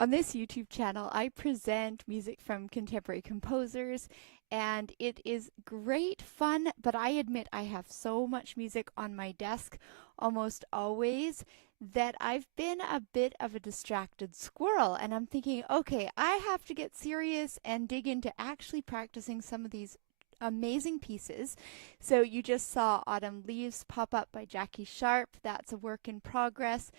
On this YouTube channel, I present music from contemporary composers, and it is great fun, but I admit I have so much music on my desk almost always that I've been a bit of a distracted squirrel, and I'm thinking, okay, I have to get serious and dig into actually practicing some of these amazing pieces. So you just saw Autumn Leaves pop up by Jackie Sharp. That's a work in progress.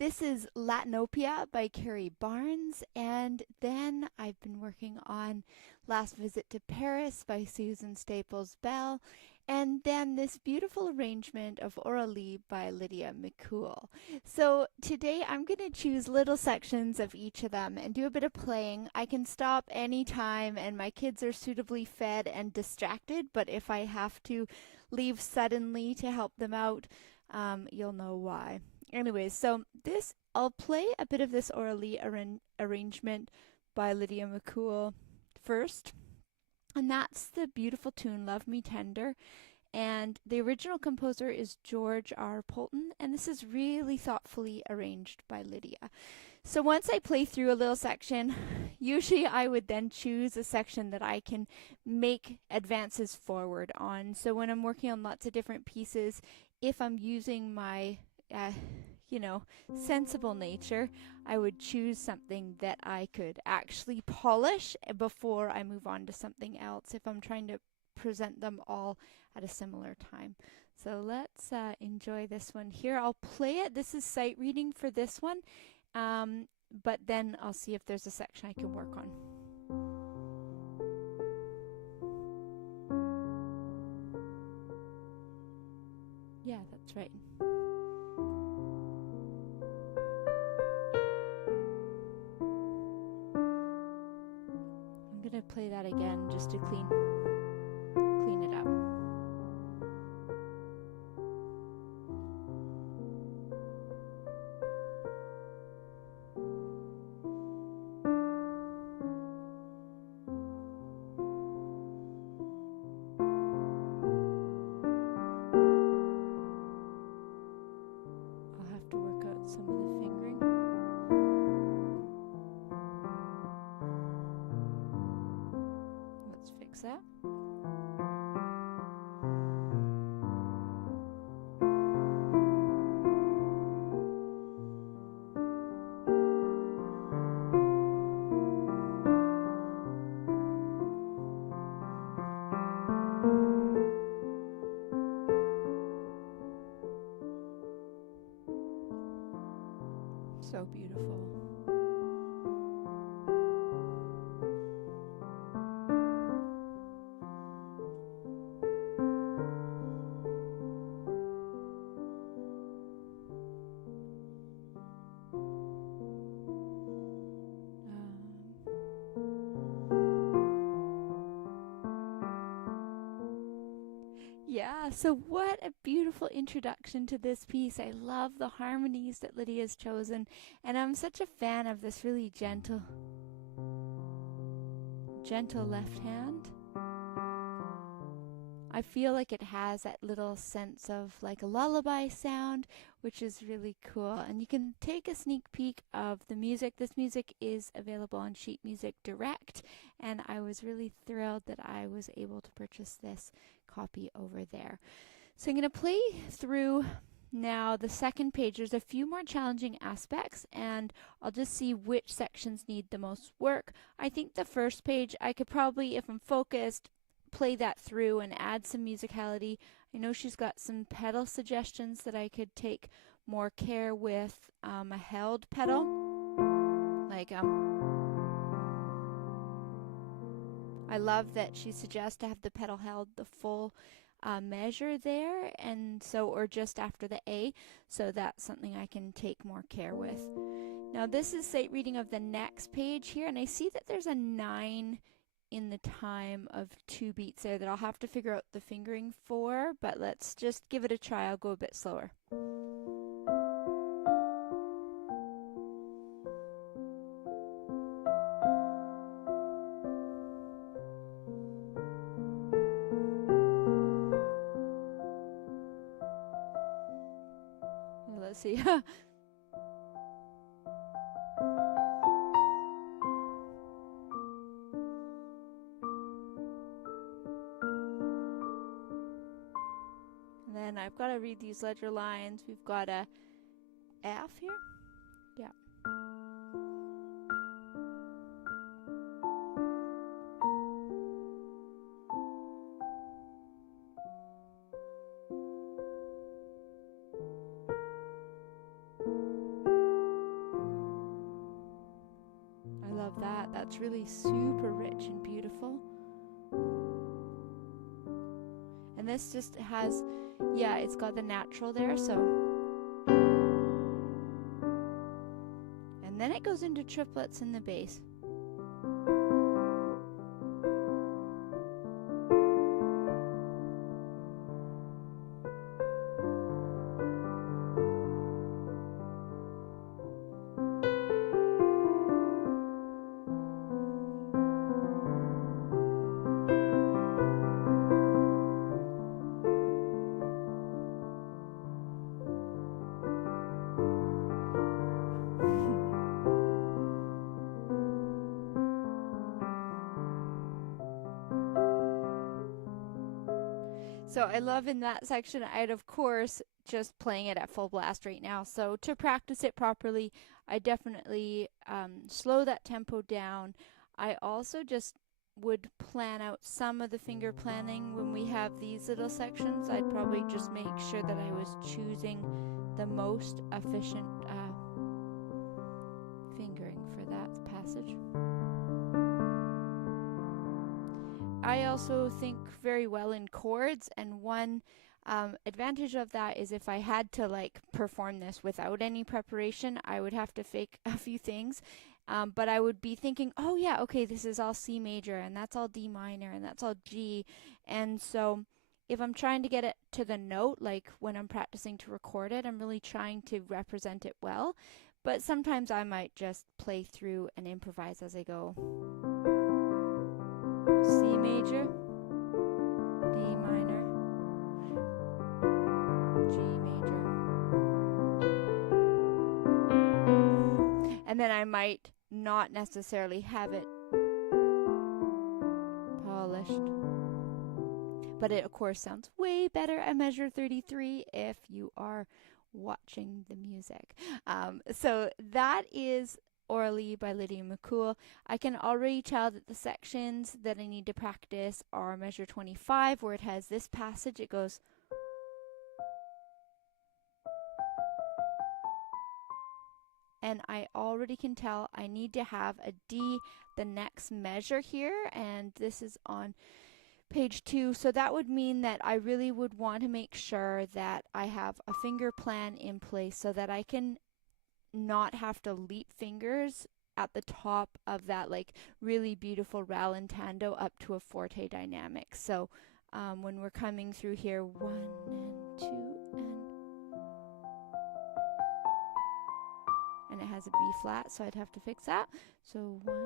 This is Latinopia by Carrie Barnes, and then I've been working on Last Visit to Paris by Susan Staples Bell, and then this beautiful arrangement of Aurelie by Lydia McCool. So today I'm going to choose little sections of each of them and do a bit of playing. I can stop anytime, and my kids are suitably fed and distracted, but if I have to leave suddenly to help them out, you'll know why. Anyways, so this I'll play a bit of this Aurelie arrangement by Lydia McCool first, and that's the beautiful tune "Love Me Tender." And the original composer is George R. Polton, and this is really thoughtfully arranged by Lydia. So once I play through a little section, usually I would then choose a section that I can make advances forward on. So when I'm working on lots of different pieces, if I'm using my uh, you know, sensible nature, I would choose something that I could actually polish before I move on to something else if I'm trying to present them all at a similar time. So let's enjoy this one here. I'll play it. This is sight reading for this one, but then I'll see if there's a section I can work on. Yeah, that's right. I'm gonna play that again just to clean it up. I'll have to work out some of the fingering. Let's fix that. So beautiful. Yeah, so what a beautiful introduction to this piece. I love the harmonies that Lydia's chosen, and I'm such a fan of this really gentle left hand. I feel like it has that little sense of like a lullaby sound, which is really cool. And you can take a sneak peek of the music. This music is available on Sheet Music Direct, and I was really thrilled that I was able to purchase this copy over there. So I'm going to play through now the second page. There's a few more challenging aspects, and I'll just see which sections need the most work. I think the first page I could probably, if I'm focused, play that through and add some musicality. I know she's got some pedal suggestions that I could take more care with a held pedal. Like I love that she suggests to have the pedal held the full measure there, and so, or just after the A, so that's something I can take more care with. Now this is sight reading of the next page here, and I see that there's a 9 in the time of 2 beats there that I'll have to figure out the fingering for, but let's just give it a try. I'll go a bit slower. Let's see. I've got to read these ledger lines. We've got a F here. Yeah. I love that. That's really super rich and beautiful. And this just has, yeah, it's got the natural there, so. And then it goes into triplets in the bass. So I love in that section, I'd of course just playing it at full blast right now. So to practice it properly, I definitely slow that tempo down. I also just would plan out some of the finger planning when we have these little sections. I'd probably just make sure that I was choosing the most efficient fingering for that passage. I also think very well in chords, and one advantage of that is if I had to like perform this without any preparation, I would have to fake a few things, but I would be thinking, oh yeah, okay, this is all C major, and that's all D minor, and that's all G, and so if I'm trying to get it to the note, like when I'm practicing to record it, I'm really trying to represent it well, but sometimes I might just play through and improvise as I go. C major, D minor, G major. And then I might not necessarily have it polished. But it of course sounds way better at measure 33 if you are watching the music. So that is Orally by Lydia McCool. I can already tell that the sections that I need to practice are measure 25, where it has this passage. It goes, and I already can tell I need to have a D the next measure here, and this is on page 2. So that would mean that I really would want to make sure that I have a finger plan in place so that I can not have to leap fingers at the top of that like really beautiful rallentando up to a forte dynamic. So when we're coming through here, 1 and 2 and it has a B flat, so I'd have to fix that. So 1.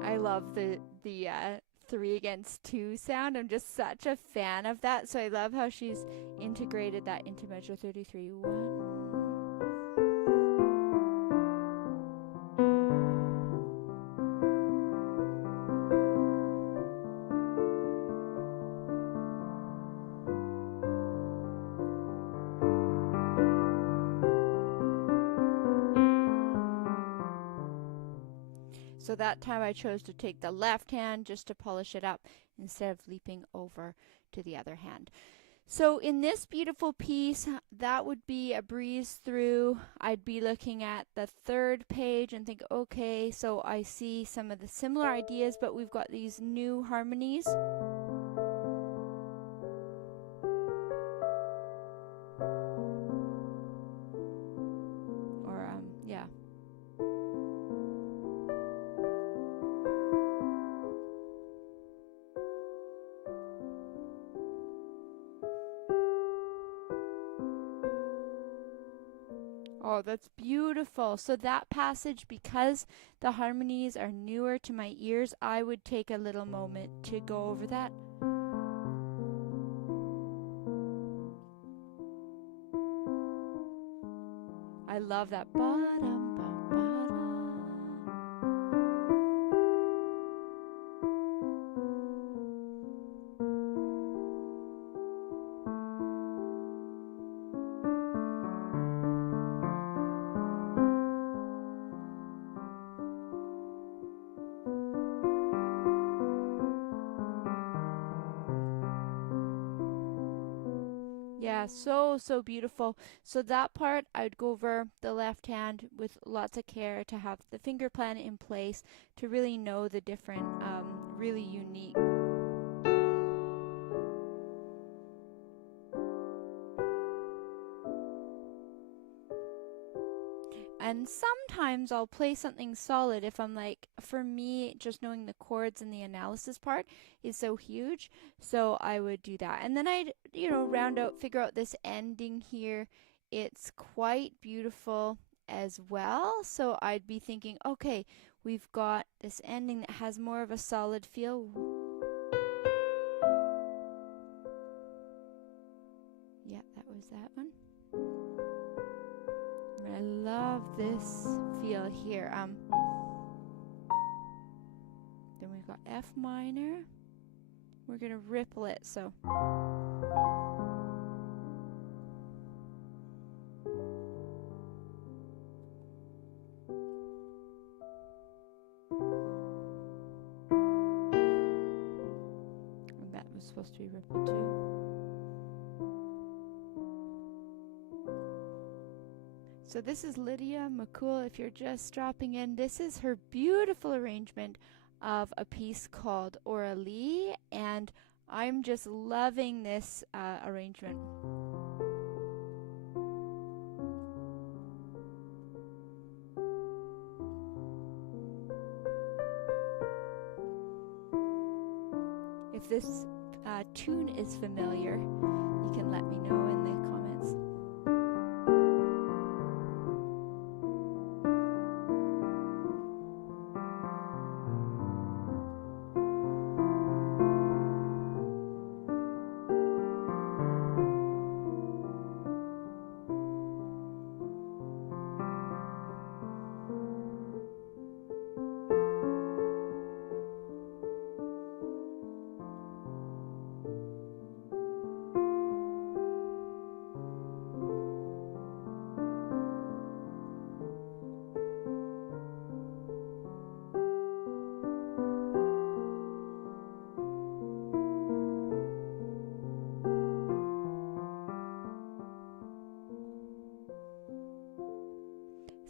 I love the 3 against 2 sound. I'm just such a fan of that. So I love how she's integrated that into measure 33. 1. So that time I chose to take the left hand just to polish it up instead of leaping over to the other hand. So in this beautiful piece, that would be a breeze through. I'd be looking at the 3rd page and think, okay, so I see some of the similar ideas, but we've got these new harmonies. Or, yeah. Oh, that's beautiful. So that passage, because the harmonies are newer to my ears, I would take a little moment to go over that. I love that. Ba-dum, ba-ba-da. Yeah, so beautiful. So that part, I'd go over the left hand with lots of care to have the finger plan in place to really know the different, really unique. And sometimes I'll play something solid if I'm like, for me, just knowing the chords and the analysis part is so huge. So I would do that. And then I'd, round out, figure out this ending here. It's quite beautiful as well. So I'd be thinking, okay, we've got this ending that has more of a solid feel. Yeah, that was that one. I love this feel here. Then we've got F minor. We're gonna ripple it, so. And that was supposed to be rippled too. So this is Lydia McCool. If you're just dropping in, this is her beautiful arrangement of a piece called Aurelie, and I'm just loving this arrangement. If this tune is familiar, you can let me know in the comments.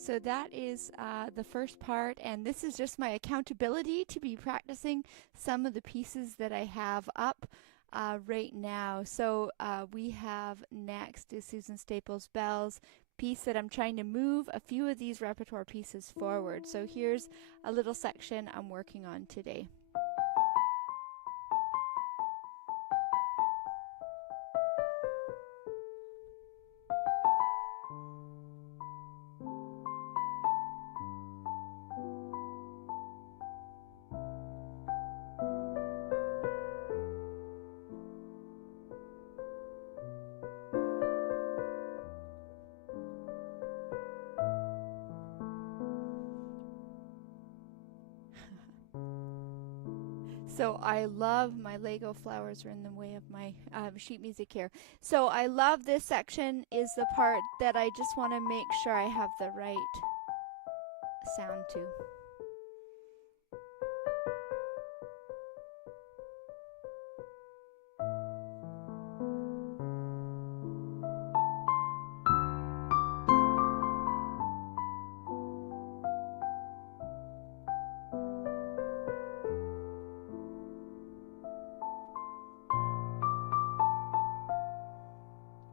So that is the first part, and this is just my accountability to be practicing some of the pieces that I have up right now. So we have next is Susan Staples Bell's piece that I'm trying to move a few of these repertoire pieces forward. So here's a little section I'm working on today. So I love my Lego flowers are in the way of my sheet music here. So I love this section is the part that I just want to make sure I have the right sound to.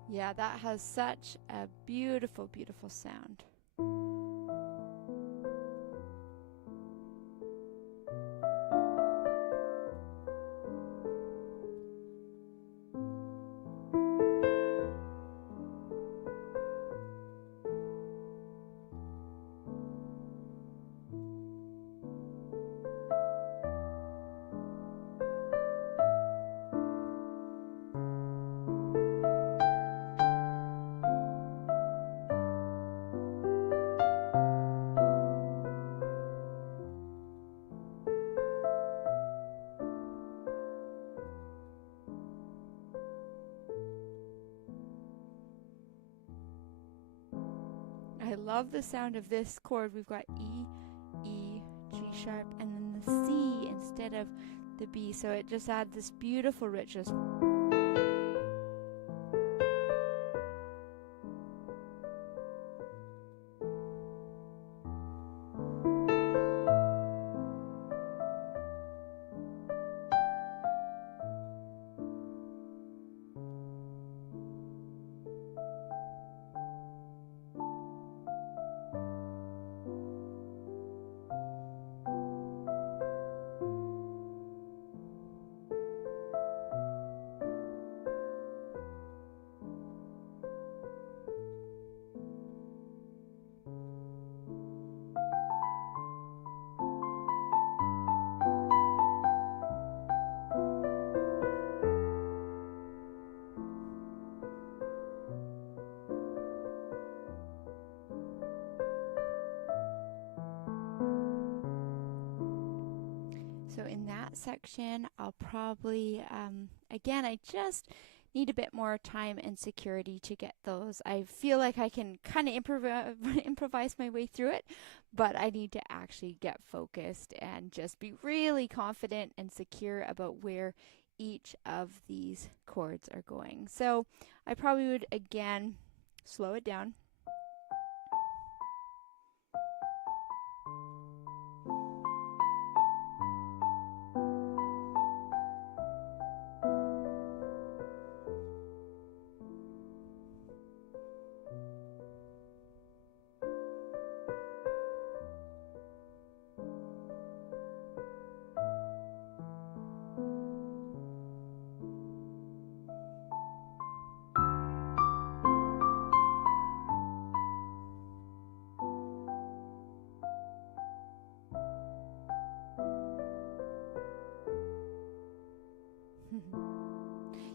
Yeah, that has such a beautiful, beautiful sound. love the sound of this chord. We've got E, E, G sharp, and then the C instead of the B. So it just adds this beautiful richness. So in that section, I'll probably, again, I just need a bit more time and security to get those. I feel like I can kind of improvise my way through it, but I need to actually get focused and just be really confident and secure about where each of these chords are going. So I probably would, again, slow it down.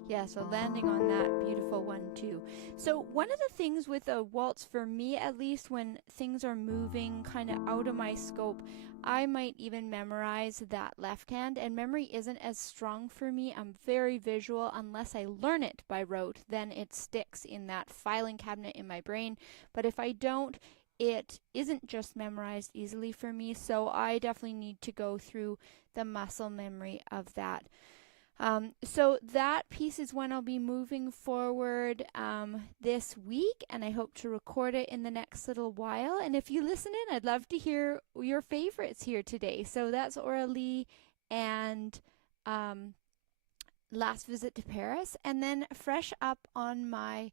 Yeah, so landing on that beautiful 1-2. So one of the things with a waltz, for me at least, when things are moving kind of out of my scope, I might even memorize that left hand, and memory isn't as strong for me. I'm very visual. Unless I learn it by rote, then it sticks in that filing cabinet in my brain. But if I don't, it isn't just memorized easily for me, so I definitely need to go through the muscle memory of that. So that piece is when I'll be moving forward this week, and I hope to record it in the next little while. And if you listen in, I'd love to hear your favorites here today. So that's Aurélie and Last Visit to Paris. And then fresh up on my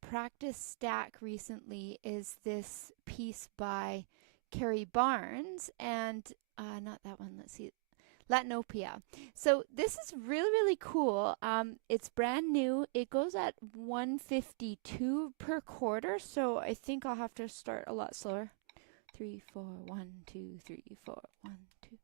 practice stack recently is this piece by Carrie Barnes, and not that one, let's see, Latinopia. So this is really, really cool. It's brand new. It goes at 152 per quarter, so I think I'll have to start a lot slower. 3, 4, 1, 2, 3, 4, 1, 2, 3,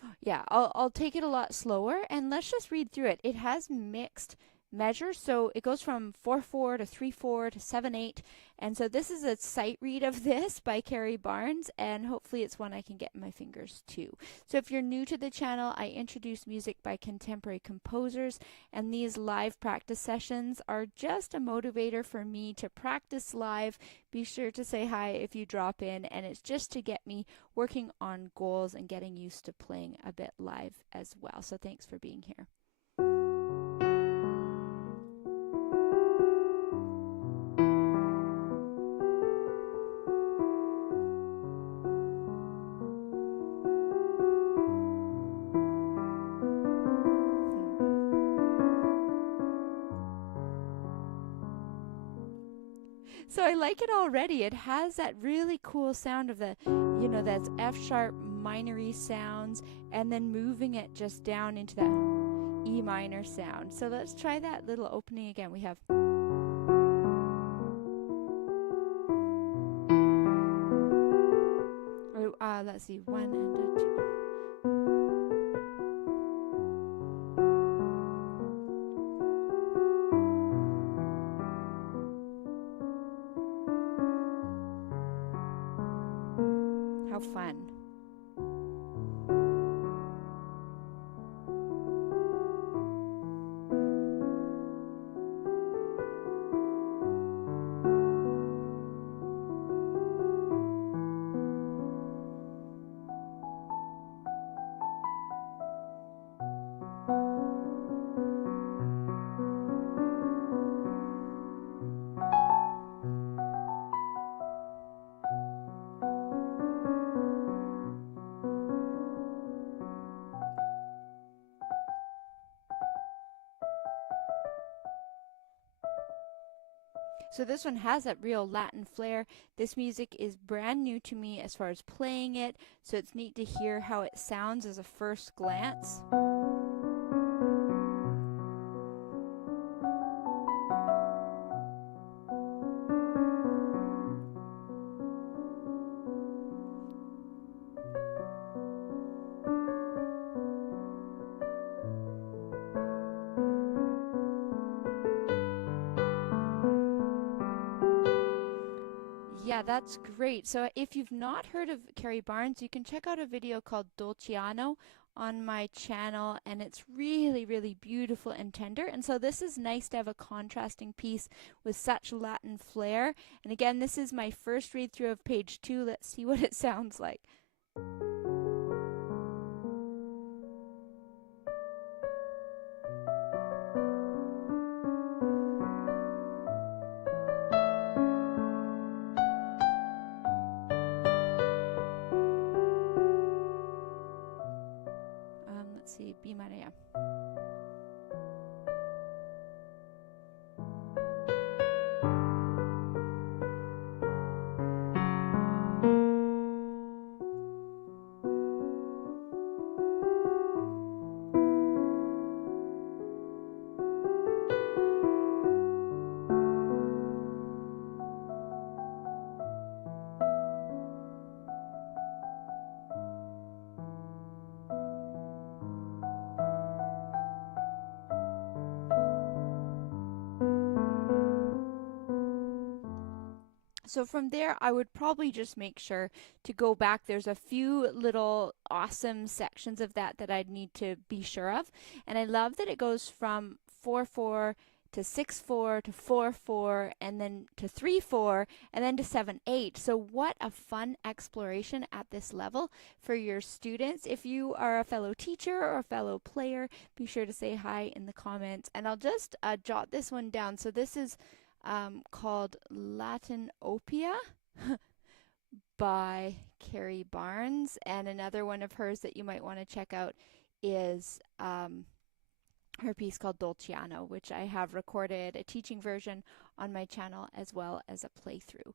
4. Yeah, I'll take it a lot slower, and let's just read through it. It has mixed measures, so it goes from 4/4 to 3/4 to 7/8, and so this is a sight read of this by Carrie Barnes, and hopefully it's one I can get in my fingers too. So if you're new to the channel, I introduce music by contemporary composers, and these live practice sessions are just a motivator for me to practice live. Be sure to say hi if you drop in, and it's just to get me working on goals and getting used to playing a bit live as well. So thanks for being here. So I like it already. It has that really cool sound of the, that's F sharp minor sounds, and then moving it just down into that E minor sound. So let's try that little opening again. We have let's see, 1 and a 2. How fun. So this one has that real Latin flair. This music is brand new to me as far as playing it, so it's neat to hear how it sounds as a first glance. Yeah, that's great. So if you've not heard of Carrie Barnes, you can check out a video called Dolciano on my channel, and it's really, really beautiful and tender. And so this is nice to have a contrasting piece with such Latin flair. And again, this is my first read through of page 2. Let's see what it sounds like. Let's see, B minor. So from there, I would probably just make sure to go back. There's a few little awesome sections of that I'd need to be sure of. And I love that it goes from 4/4 to 6/4 to 4/4 and then to 3/4 and then to 7/8. So what a fun exploration at this level for your students. If you are a fellow teacher or a fellow player, be sure to say hi in the comments. And I'll just jot this one down. So this is called Latinopia by Carrie Barnes, and another one of hers that you might want to check out is her piece called Dolciano, which I have recorded a teaching version on my channel as well as a playthrough.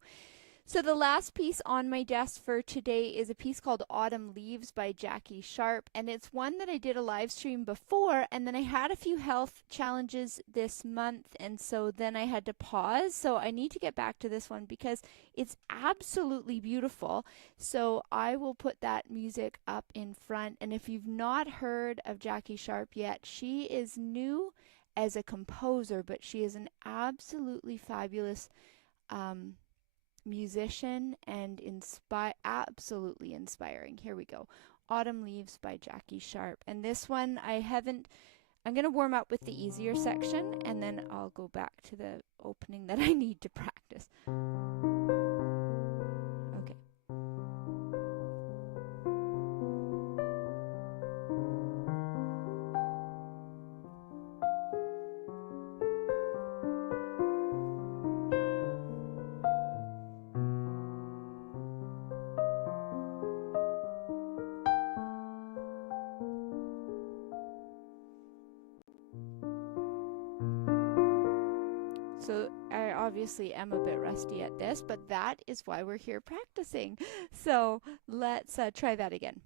So the last piece on my desk for today is a piece called Autumn Leaves by Jackie Sharp, and it's one that I did a live stream before, and then I had a few health challenges this month, and so then I had to pause. So I need to get back to this one because it's absolutely beautiful. So I will put that music up in front, and if you've not heard of Jackie Sharp yet, she is new as a composer, but she is an absolutely fabulous musician and absolutely inspiring. Here we go. Autumn Leaves by Jackie Sharp. And this one I'm going to warm up with the easier section and then I'll go back to the opening that I need to practice. Okay. So I obviously am a bit rusty at this, but that is why we're here practicing. So let's try that again.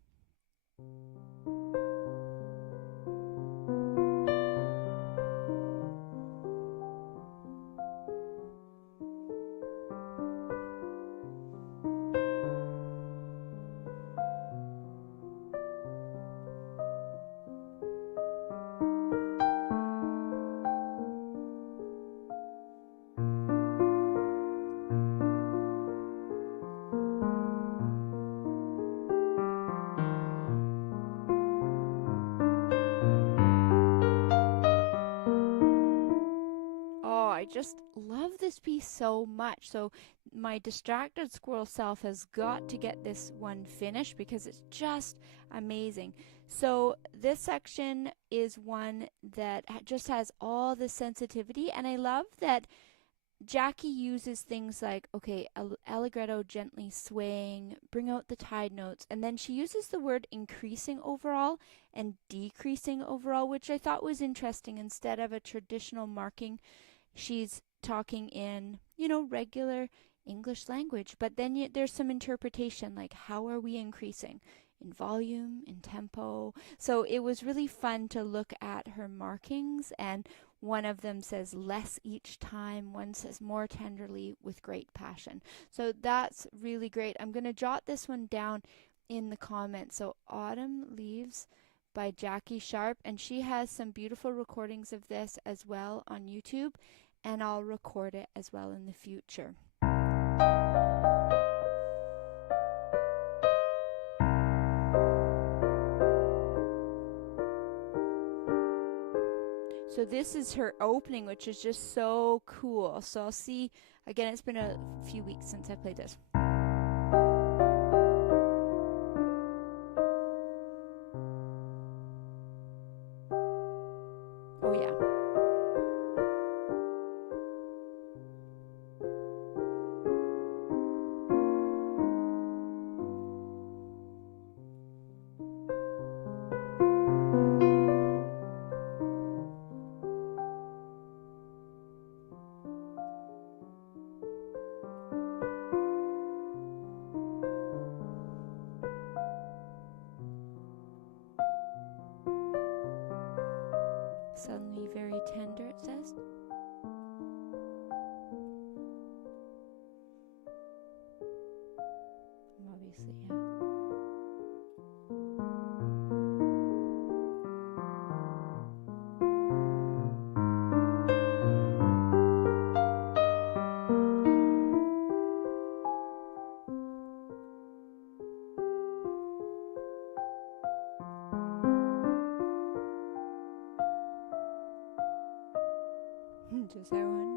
I just love this piece so much. So my distracted squirrel self has got to get this one finished because it's just amazing. So this section is one that just has all the sensitivity, and I love that Jackie uses things like, okay, allegretto gently swaying, bring out the tied notes, and then she uses the word increasing overall and decreasing overall, which I thought was interesting instead of a traditional marking she's talking in, regular English language, but then there's some interpretation, like how are we increasing in volume, in tempo. So it was really fun to look at her markings, and one of them says less each time, one says more tenderly with great passion. So that's really great. I'm going to jot this one down in the comments. So Autumn Leaves by Jackie Sharp, and she has some beautiful recordings of this as well on YouTube, and I'll record it as well in the future. So this is her opening, which is just so cool. So I'll see, again, it's been a few weeks since I played this. Oh yeah. Suddenly very tender, it says. Obviously, yeah. Just that one.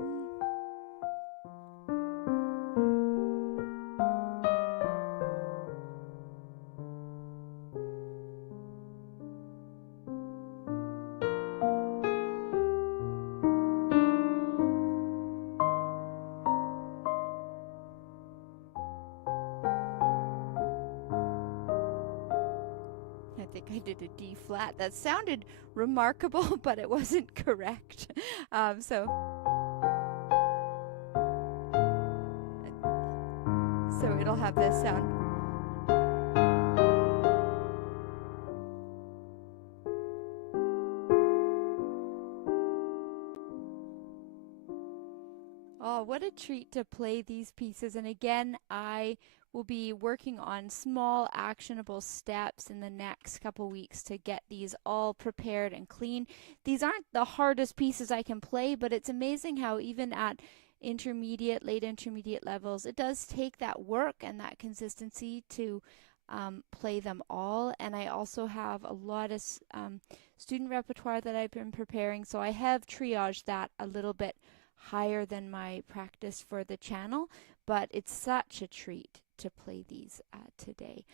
I think I did a D flat. That sounded remarkable, but it wasn't correct. So it'll have this sound. Oh, what a treat to play these pieces. And again, I will be working on small actionable steps in the next couple weeks to get these all prepared and clean. These aren't the hardest pieces I can play, but it's amazing how even at intermediate, late intermediate levels, it does take that work and that consistency to play them all. And I also have a lot of student repertoire that I've been preparing, so I have triaged that a little bit higher than my practice for the channel, but it's such a treat to play these today.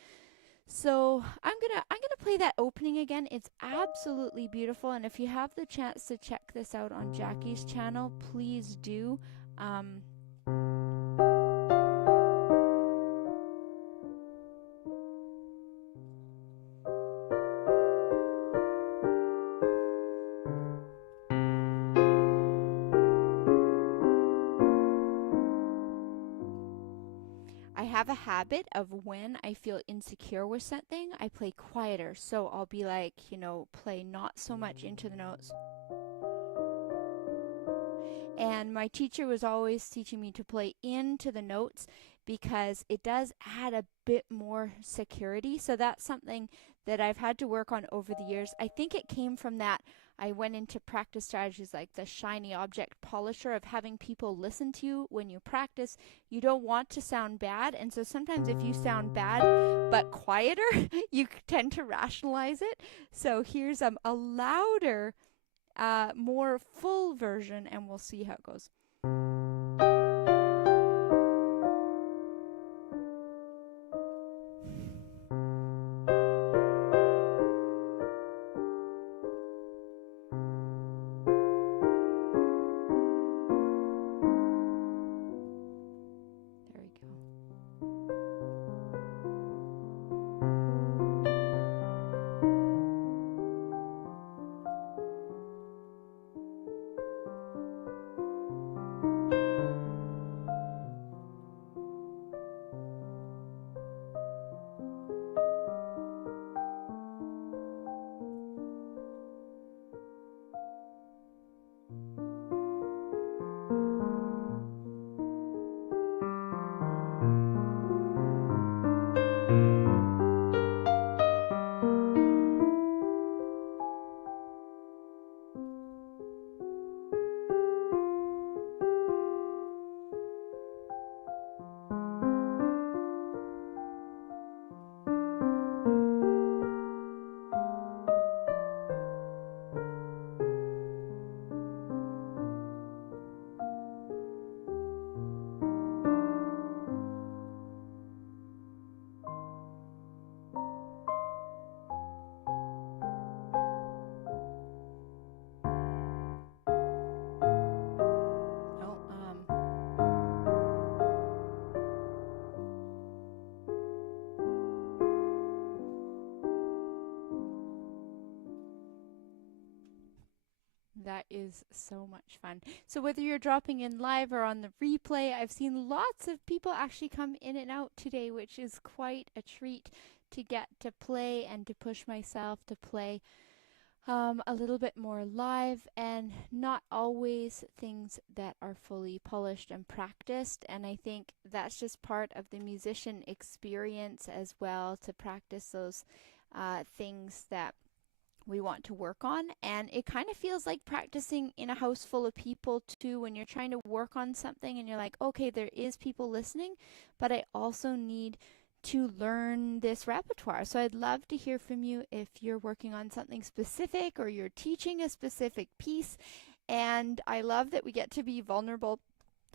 So I'm gonna play that opening again. It's absolutely beautiful, and if you have the chance to check this out on Jackie's channel, please do. I have a habit of when I feel insecure with something, I play quieter. So I'll be like, play not so much into the notes. And my teacher was always teaching me to play into the notes because it does add a bit more security. So that's something that I've had to work on over the years. I think it came from that I went into practice strategies like the shiny object polisher of having people listen to you when you practice. You don't want to sound bad, and so sometimes if you sound bad but quieter, you tend to rationalize it. So here's a louder, more full version, and we'll see how it goes. Oh, that is so much fun. So whether you're dropping in live or on the replay, I've seen lots of people actually come in and out today, which is quite a treat to get to play and to push myself to play a little bit more live, and not always things that are fully polished and practiced. And I think that's just part of the musician experience as well, to practice those things that we want to work on. And it kind of feels like practicing in a house full of people too, when you're trying to work on something and you're like, okay, there is people listening, but I also need to learn this repertoire. So I'd love to hear from you if you're working on something specific or you're teaching a specific piece. And I love that we get to be vulnerable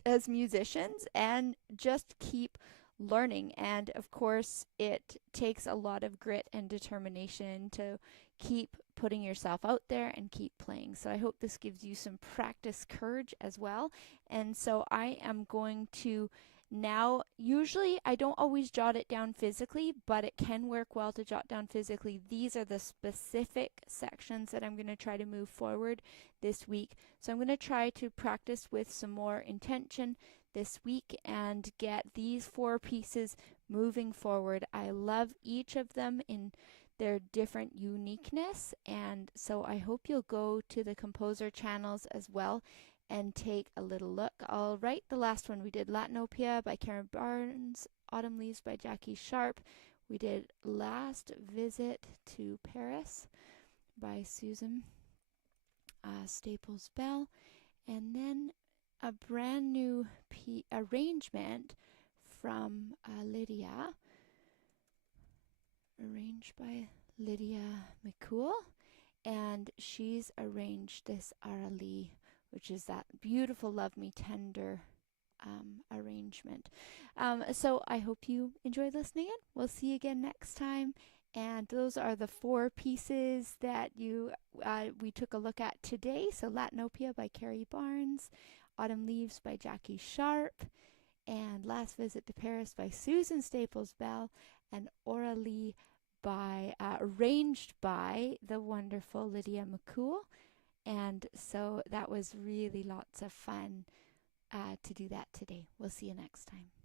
as musicians and just keep learning. And of course, it takes a lot of grit and determination to keep putting yourself out there and keep playing. So I hope this gives you some practice courage as well. And so I am going to now, usually I don't always jot it down physically, but it can work well to jot down physically. These are the specific sections that I'm going to try to move forward this week. So I'm going to try to practice with some more intention this week and get these 4 pieces moving forward. I love each of them in their different uniqueness, and so I hope you'll go to the composer channels as well and take a little look. I'll write the last one. We did Latinopia by Karen Barnes, Autumn Leaves by Jackie Sharp. We did Last Visit to Paris by Susan Staples Bell, and then a brand new arrangement from Lydia, arranged by Lydia McCool, and she's arranged this Arali, which is that beautiful Love Me Tender arrangement. So I hope you enjoyed listening in. We'll see you again next time. And those are the 4 pieces that we took a look at today. So Latinopia by Carrie Barnes, Autumn Leaves by Jackie Sharp, and Last Visit to Paris by Susan Staples Bell, and Aurelie by arranged by the wonderful Lydia McCool. And so that was really lots of fun to do that today. We'll see you next time.